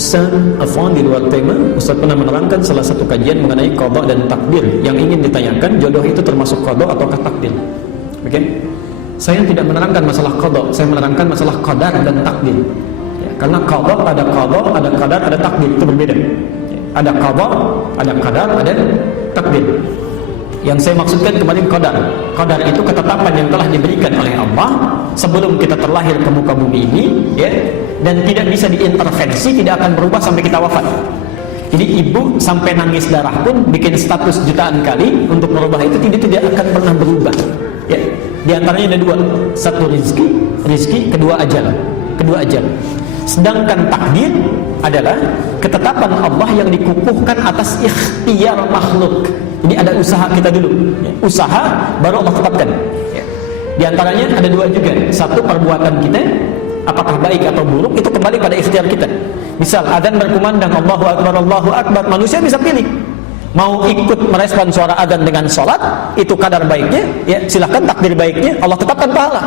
Ustaz Afwan di luar tema, Ustaz pernah menerangkan salah satu kajian mengenai qada dan takdir. Yang ingin ditanyakan, jodoh itu termasuk qada ataukah takdir? Oke? Saya tidak menerangkan masalah qada, saya menerangkan masalah qadar dan takdir. Ya, karena qada, ada qadar, ada takdir, itu berbeda. Ada qada, ada qadar, ada takdir. Yang saya maksudkan kemarin qadar. Qadar itu ketetapan yang telah diberikan oleh Allah sebelum kita terlahir ke muka bumi ini, ya, dan tidak bisa diintervensi, tidak akan berubah sampai kita wafat. Jadi ibu sampai nangis darah pun bikin status jutaan kali untuk merubah itu tidak akan pernah berubah. Ya, di antaranya ada dua, satu rizki, kedua ajal. Sedangkan takdir adalah ketetapan Allah yang dikukuhkan atas ikhtiar makhluk. Jadi ada usaha kita dulu, ya. Usaha baru Allah tetapkan, ya. Di antaranya ada dua juga. Satu, perbuatan kita apakah baik atau buruk itu kembali pada ikhtiar kita. Misal adzan berkumandang Allahu Akbar, manusia bisa pilih mau ikut merespon suara adzan dengan sholat, itu kadar baiknya, ya silahkan, takdir baiknya Allah tetapkan pahala.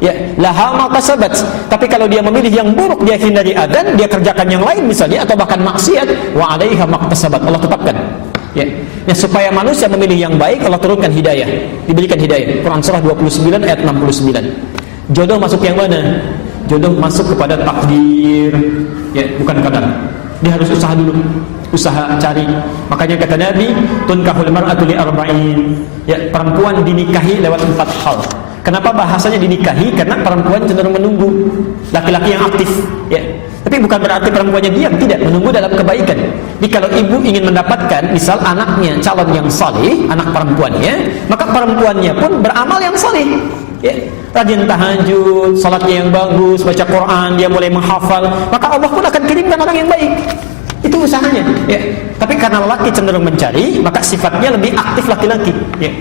Ya, laha ma kasabat. Tapi kalau dia memilih yang buruk, dia hindari adzan, dia kerjakan yang lain misalnya, atau bahkan maksiat, wa 'alaiha maktasabat, Allah tetapkan. Ya, supaya manusia memilih yang baik, Allah turunkan hidayah, diberikan hidayah. Quran surah 29 ayat 69. Jodoh masuk yang mana? Jodoh masuk kepada takdir, ya, bukan qadar. Dia harus usaha dulu, usaha cari. Makanya kata Nabi, tunkahul mar'atu li arba'in. Ya, perempuan dinikahi lewat 4 hal. Kenapa bahasanya dinikahi? Karena perempuan cenderung menunggu laki-laki yang aktif, ya. Tapi bukan berarti perempuannya diam, tidak, menunggu dalam kebaikan. Jadi kalau ibu ingin mendapatkan misal anaknya calon yang saleh, anak perempuannya, maka perempuannya pun beramal yang saleh, ya. Rajin tahajud, salatnya yang bagus, baca Quran, dia mulai menghafal, maka Allah pun akan kirimkan orang yang baik. Itu usahanya, ya. Tapi karena laki cenderung mencari, maka sifatnya lebih aktif laki-laki, ya.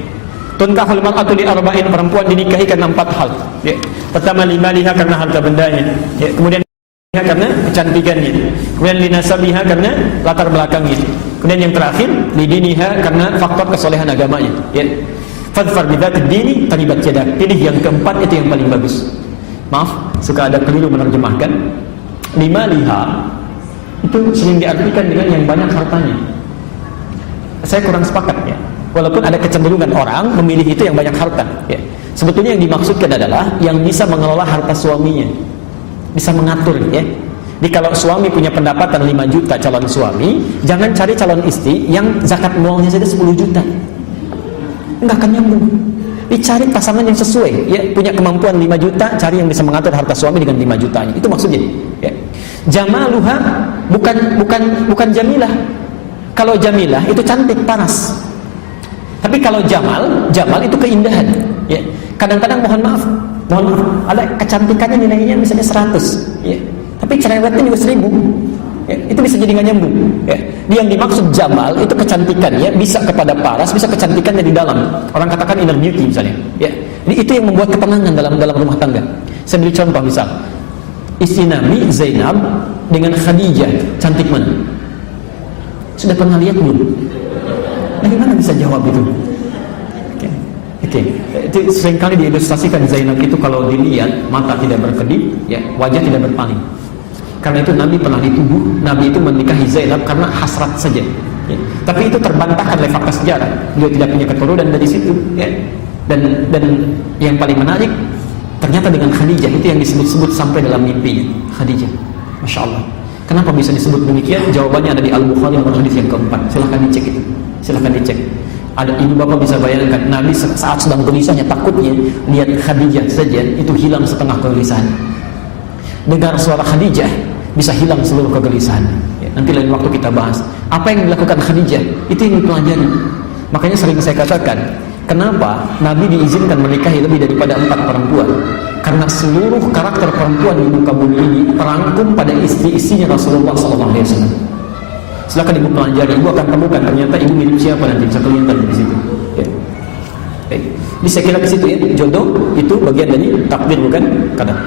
Tunkahul mar'atu li arba'in, perempuan dinikahi karena 4 hal, ya. Pertama, limaliha, karena harta bendanya, ya. Kemudian karena kecantikannya, kemudian linasabiha, karena latar belakangnya, kemudian yang terakhir lidiniha, karena faktor kesolehan agamanya, ya. Fadfar bidzatid dini taribat yadak, pilih yang keempat, itu yang paling bagus. Maaf, suka ada keliru menerjemahkan. Limaliha itu sering diartikan dengan yang banyak hartanya. Saya kurang sepakat, ya. Walaupun ada kecenderungan orang memilih itu yang banyak harta, ya. Sebetulnya yang dimaksudkan adalah yang bisa mengelola harta suaminya, bisa mengatur, ya. Jadi kalau suami punya pendapatan 5 juta calon suami, jangan cari calon istri yang zakat mualnya saja 10 juta. Enggak akan nyambung. Dicari pasangan yang sesuai, ya, punya kemampuan 5 juta, cari yang bisa mengatur harta suami dengan 5 jutanya. Itu maksudnya, ya. Jamaluha bukan jamilah. Kalau jamilah itu cantik, paras. Tapi kalau jamal itu keindahan, ya. Kadang-kadang mohon maaf, ada kecantikannya nilainya misalnya 100, ya. Tapi cerewetnya juga 1000, ya. Itu bisa jadi nggak nyambung, ya. Yang dimaksud jamal itu kecantikannya bisa kepada paras, bisa kecantikannya di dalam. Orang katakan inner beauty misalnya, ya. Jadi itu yang membuat ketenangan dalam rumah tangga. Saya beri contoh, misal istri Nabi Zainab dengan Khadijah, cantik mana? Sudah pernah lihat belum? Bagaimana bisa jawab itu? Oke. Itu seringkali diilustrasikan Zainab itu kalau dilihat mata tidak berkedip, ya, wajah tidak berpaling. Karena itu Nabi pernah dituduh, Nabi itu menikahi Zainab karena hasrat saja, ya. Tapi itu terbantahkan oleh fakta sejarah. Beliau tidak punya keturunan dari situ, ya. Dan yang paling menarik, ternyata dengan Khadijah itu yang disebut-sebut sampai dalam mimpinya. Khadijah, Masya Allah. Kenapa bisa disebut demikian? Jawabannya ada di Al-Bukhari nomor hadis yang keempat. Silahkan dicek itu. Silahkan dicek. Ada, ibu bapak bisa bayangkan, Nabi saat sedang gelisahnya, takutnya lihat Khadijah saja itu hilang setengah kegelisahan. Dengar suara Khadijah bisa hilang seluruh kegelisahan, ya. Nanti lain waktu kita bahas apa yang dilakukan Khadijah, itu yang dipelajari. Makanya sering saya katakan, kenapa Nabi diizinkan menikahi lebih daripada 4 perempuan? Karena seluruh karakter perempuan di muka bumi ini terangkum pada istri-istrinya Rasulullah SAW. Silakan ibu pelajari, ibu akan temukan ternyata ibu mirip siapa nanti, bisa kelihatan di situ, ya. Baik. Jadi saya kira ke situ, ya, jodoh itu bagian dari takdir, bukan qadar.